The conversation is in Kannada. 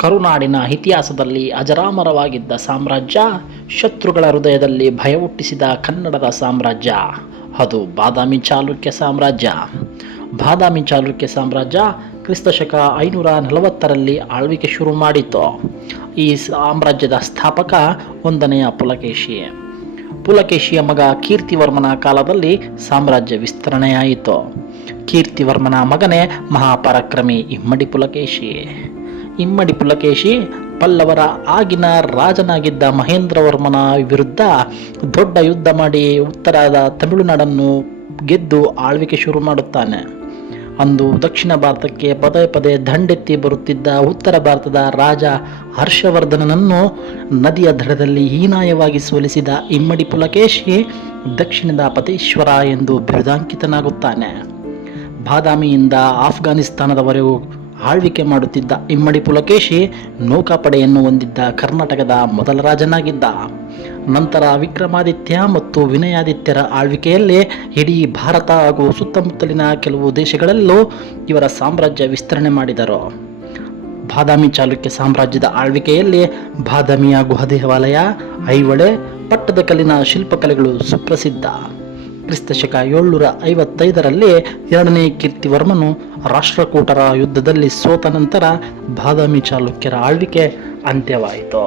ಕರುನಾಡಿನ ಇತಿಹಾಸದಲ್ಲಿ ಅಜರಾಮರವಾಗಿದ್ದ ಸಾಮ್ರಾಜ್ಯ, ಶತ್ರುಗಳ ಹೃದಯದಲ್ಲಿ ಭಯ ಹುಟ್ಟಿಸಿದ ಕನ್ನಡದ ಸಾಮ್ರಾಜ್ಯ, ಅದು ಬಾದಾಮಿ ಚಾಲುಕ್ಯ ಸಾಮ್ರಾಜ್ಯ. ಬಾದಾಮಿ ಚಾಲುಕ್ಯ ಸಾಮ್ರಾಜ್ಯ ಕ್ರಿಸ್ತಶಕ 540ರಲ್ಲಿ ಆಳ್ವಿಕೆ ಶುರು ಮಾಡಿತು. ಈ ಸಾಮ್ರಾಜ್ಯದ ಸ್ಥಾಪಕ 1ನೆಯ ಪುಲಕೇಶಿ. ಪುಲಕೇಶಿಯ ಮಗ ಕೀರ್ತಿವರ್ಮನ ಕಾಲದಲ್ಲಿ ಸಾಮ್ರಾಜ್ಯ ವಿಸ್ತರಣೆಯಾಯಿತು. ಕೀರ್ತಿವರ್ಮನ ಮಗನೇ ಮಹಾಪರಾಕ್ರಮಿ ಇಮ್ಮಡಿ ಪುಲಕೇಶಿ. ಇಮ್ಮಡಿ ಪುಲಕೇಶಿ ಪಲ್ಲವರ ಆಗಿನ ರಾಜನಾಗಿದ್ದ ಮಹೇಂದ್ರವರ್ಮನ ವಿರುದ್ಧ ದೊಡ್ಡ ಯುದ್ಧ ಮಾಡಿ ಉತ್ತರದ ತಮಿಳುನಾಡನ್ನು ಗೆದ್ದು ಆಳ್ವಿಕೆ ಶುರು ಮಾಡುತ್ತಾನೆ. ಅಂದು ದಕ್ಷಿಣ ಭಾರತಕ್ಕೆ ಪದೇ ಪದೇ ದಂಡೆತ್ತಿ ಬರುತ್ತಿದ್ದ ಉತ್ತರ ಭಾರತದ ರಾಜ ಹರ್ಷವರ್ಧನನನ್ನು ನದಿಯ ದಡದಲ್ಲಿ ಹೀನಾಯವಾಗಿ ಸೋಲಿಸಿದ ಇಮ್ಮಡಿ ಪುಲಕೇಶಿ ದಕ್ಷಿಣದ ಪತೇಶ್ವರ ಎಂದು ಬಿರುದಾಂಕಿತನಾಗುತ್ತಾನೆ. ಬಾದಾಮಿಯಿಂದ ಆಫ್ಘಾನಿಸ್ತಾನದವರೆಗೂ ಆಳ್ವಿಕೆ ಮಾಡುತ್ತಿದ್ದ ಇಮ್ಮಡಿ ಪುಲಕೇಶಿ ನೌಕಾಪಡೆಯನ್ನು ಹೊಂದಿದ್ದ ಕರ್ನಾಟಕದ ಮೊದಲ ರಾಜನಾಗಿದ್ದ. ನಂತರ ವಿಕ್ರಮಾದಿತ್ಯ ಮತ್ತು ವಿನಯಾದಿತ್ಯರ ಆಳ್ವಿಕೆಯಲ್ಲಿ ಇಡೀ ಭಾರತ ಹಾಗೂ ಸುತ್ತಮುತ್ತಲಿನ ಕೆಲವು ದೇಶಗಳಲ್ಲೂ ಇವರ ಸಾಮ್ರಾಜ್ಯ ವಿಸ್ತರಣೆ ಮಾಡಿದರು. ಬಾದಾಮಿ ಚಾಲುಕ್ಯ ಸಾಮ್ರಾಜ್ಯದ ಆಳ್ವಿಕೆಯಲ್ಲಿ ಬಾದಾಮಿಯ ಗುಹದೇವಾಲಯ, ಐಹೊಳೆ, ಪಟ್ಟದಕಲ್ಲಿನ ಶಿಲ್ಪಕಲೆಗಳು ಸುಪ್ರಸಿದ್ಧ. ಕ್ರಿಸ್ತಶಕ 755ರಲ್ಲಿ 2ನೇ ಕೀರ್ತಿವರ್ಮನು ರಾಷ್ಟ್ರಕೂಟರ ಯುದ್ಧದಲ್ಲಿ ಸೋತ ನಂತರ ಬಾದಾಮಿ ಚಾಲುಕ್ಯರ ಆಳ್ವಿಕೆ ಅಂತ್ಯವಾಯಿತು.